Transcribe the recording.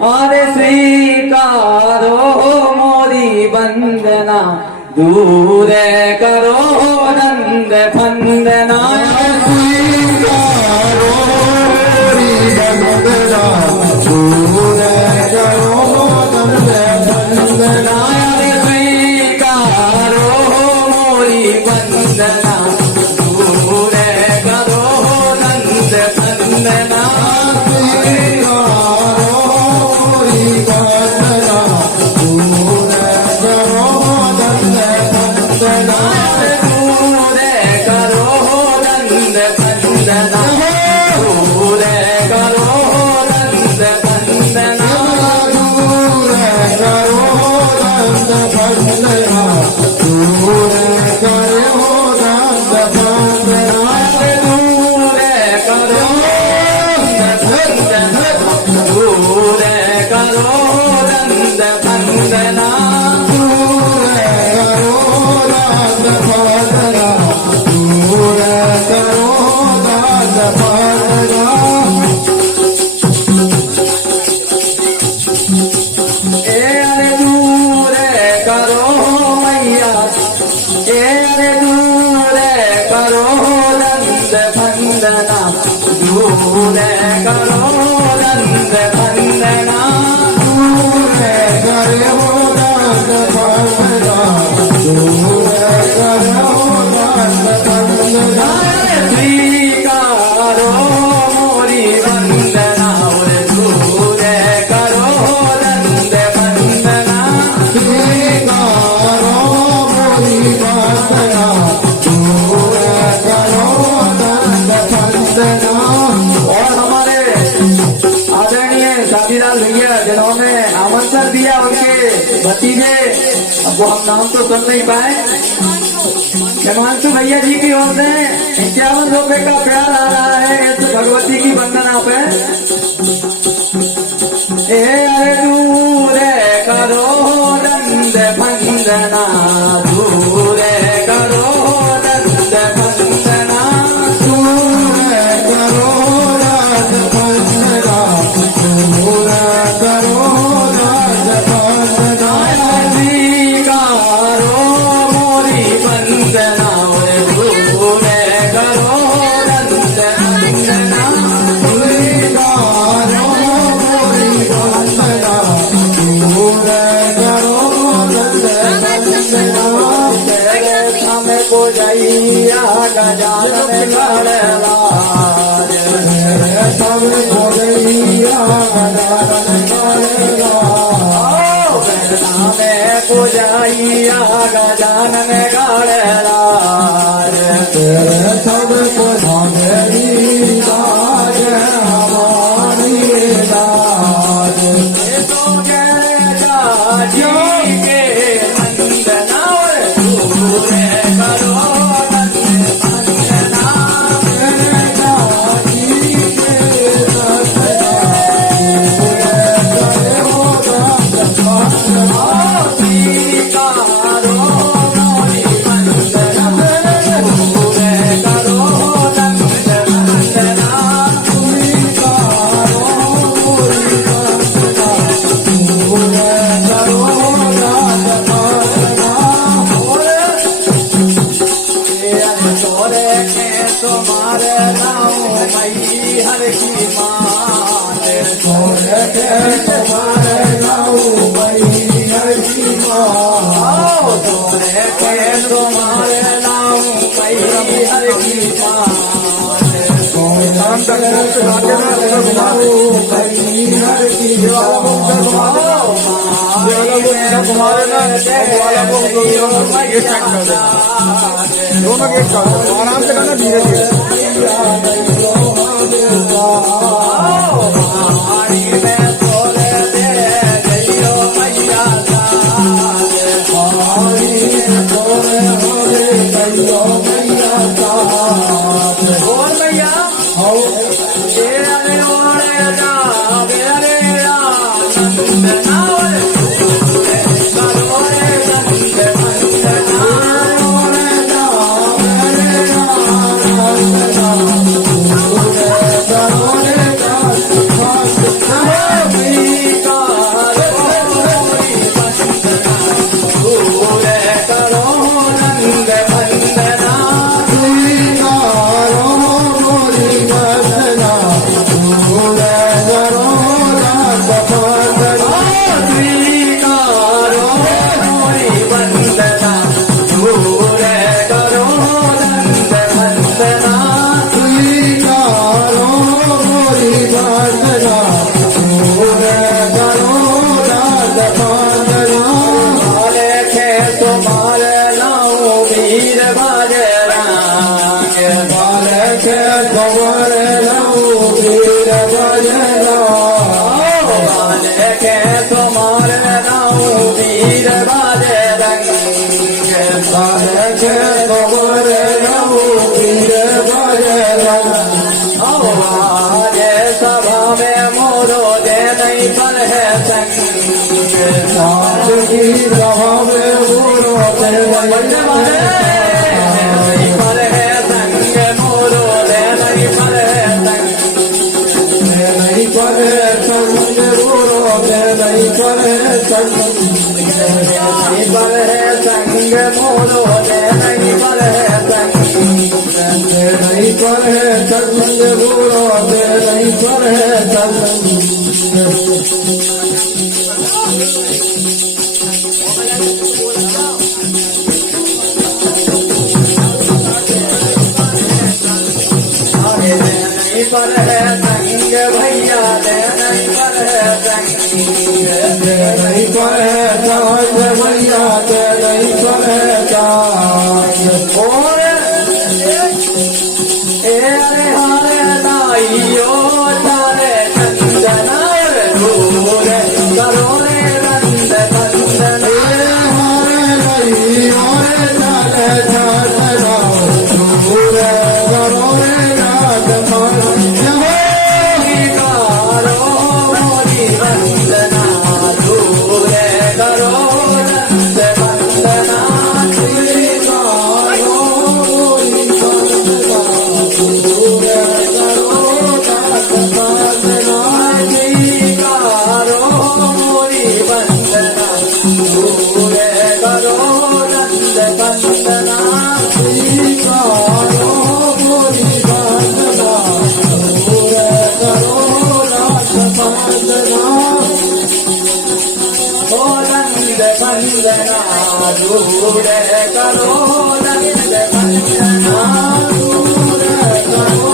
अरे स्वीकारो मोरी वंदना दूर करो नंद फंदना स्वीकारो मोरी वंदना दूर करो नंद फंदना स्वीकारो मोरी वंदना दूर करो नंद फंदना दूर करो नंद फंदना दूर करो नंद फंदना दूर करो नंद फंदना स्वीकारो मोरी वंदना दूर करो नंद फंदना स्वीकारो मोरी वंदना दूर करो नंद फंदना। शादीलाल भैया जिन्होंने आमंत्रण दिया उनके भतीजे, अब वो हम नाम तो सुन नहीं पाए, हिमांशु भैया जी की ओर से 51 रुपए का प्यार आ रहा है इस भगवती की वंदना पे। अरे दूर करो नंद फंदना दूर करो नंद फंदना दूर करो नंद फंदना दूर करो नंद फंदना स्वीकारो मोरी वंदना दूर करो नंद फंदना स्वीकारो मोरी वंदना दूर करो नंद फंदना। हमें को जैया गजानन गढ़वा सब भोगैया गजानन गढ़वा हमें को जैया गजानन गढ़वा सब को भागरी लाज हमारी लाज तो जी के वंदना दूर करो नंद फंदना स्वीकारो मोरी वंदना दूर करो नंद फंदना तुम्हारे नाम मई हर की मान तुम्हारे नाऊ मई हर की माँ तोरे के तुम्हारे नाम मई हर की मान दोनों गेट का आराम से करना धीरे धीरे देखे तुम्हारे नाऊ वीर बाजे रंग देखे तुम्हारे नाऊ वीर बाजे रंग आवाजे सभा में मोरो दे नहीं पर है संग साथ की सभा में मोरो दे नहीं पर है संग मोरो दे नहीं पर है संग नहीं पर संग मोरो दे नहीं पर संग नहीं पर है संग मोरो दे नहीं पर है संग नहीं पर संग मोरो दे नहीं पर संग नहीं पर है संग भैया दे नहीं पर है संग नहीं पर संग भैया दे नहीं पर संग और अरे हारे नाइयो तारे चंदनार दूर करो रे नंद नंदन कारो मोरी वंदना दूर करो नंद वंदना कारो मोरी वंदना दूर करो नंद वंदना ओ नंद वंदना दूर करो नंद वंदना दूर करो